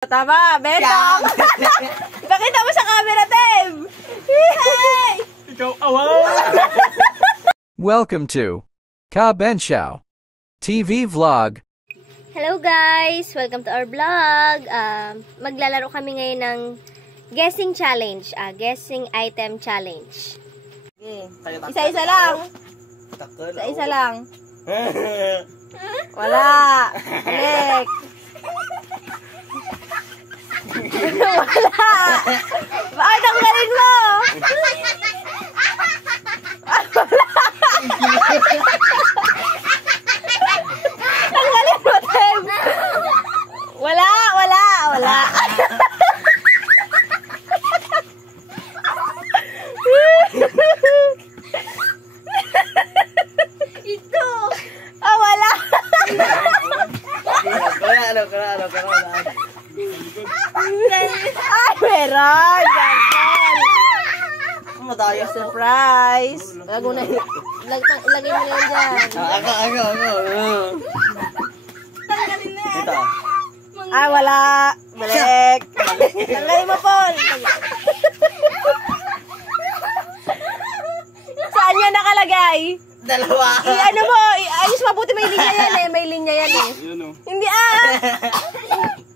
Tama, Betong! Pakita mo sa camera, Tim! Hey! Ikaw, awaw! Welcome to Ka Benshao TV Vlog. Hello guys! Welcome to our vlog. Maglalaro kami ngayon ng guessing challenge. Guessing item challenge. Isa-isa lang. Isa-isa lang. Wala. Balik. Wala. Bakit tanggalin mo? Tanggalin mo, Tim. Wala. Ito. Wala. Ay, meron. Madaya. Surprise. Ilagay mo na yan dyan. Ako. Tanggalin na yan. Dito. Ay, wala. Balik. Tanggalin mo, Paul. Saan yan nakalagay? Dalawa. Ano mo, ayos mabuti, may linya yan eh. May linya yan eh. Yan o. Hindi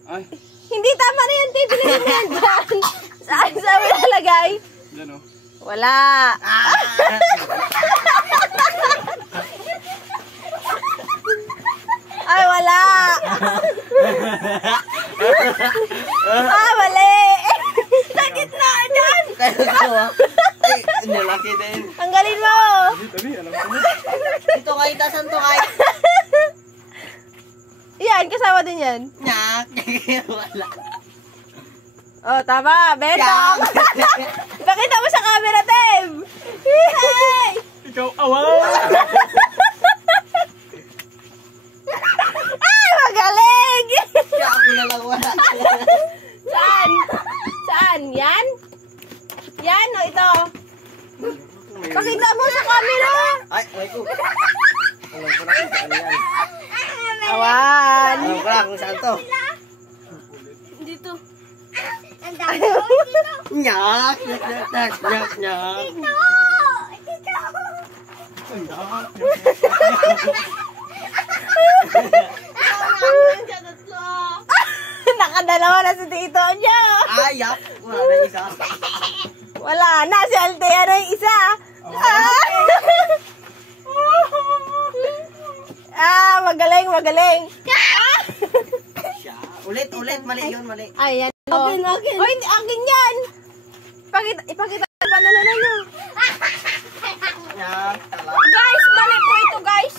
Ay. Hindi tama na yan, Tim. Pinagin mo yan dyan. Saan mo nakalagay? Yan o. Wala. Ay, wala. Mali. Sa gitna dyan. Ay, nilaki din. Tanggalin mo. Tabi, alam ko. Ito kayo, tasan to kayo? Yan, kasama din yan. Nyak! Wala. Oh, tama. Betong. Pakita mo sa camera, Tim. Hey! Ikaw, awaw! Ay, magaling. Kaya ako na lang wala. Saan? Yan? Yan o ito? Pakita mo sa camera. Ay, may ko. Alam ko na kung saan yan. Awan. Alam ko na kung saan to. Dito. Nyak! Nakadalawa na si Tito niya. Ayak! Wala na isa. Wala na, si Altea na yung isa. Magaling. Ulit, mali yun, mali. Ayan. Akin. Oh, hindi, akin yan. Ipakita pa na nyo. Nyak! Guys, mali po ito, guys.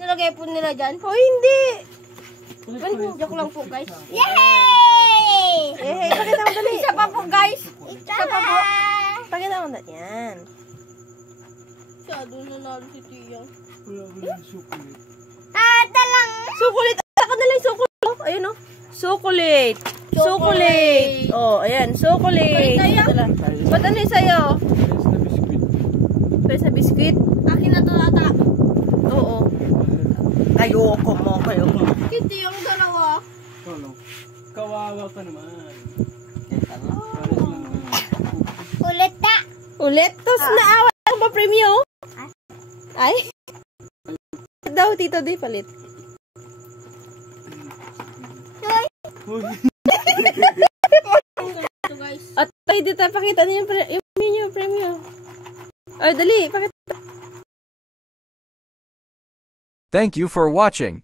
Nilagay po nila dyan. Oh, hindi. Joke lang po, guys. Yay! Pakita mo dali. Isa pa po, guys. Isa pa po. Pakita mo dali. Yan. Doon na nalo si Tia. Sukulit. Ako na lang sukulit. Ayun o. Sukulit. Oh, ayan. Sukulit. Ba't ano yung sa'yo? Pwede sa biskuit. Akin na to ata. Oo. Kayo ko. Hindi yung dalawa. Kawawa ka naman. Ulit? Tapos naawa lang ba premyo? Ay? Daw, Tito, di palit. At tayo dito, pakita niyo yung premyo. Ay, dali, pakita. Thank you for watching.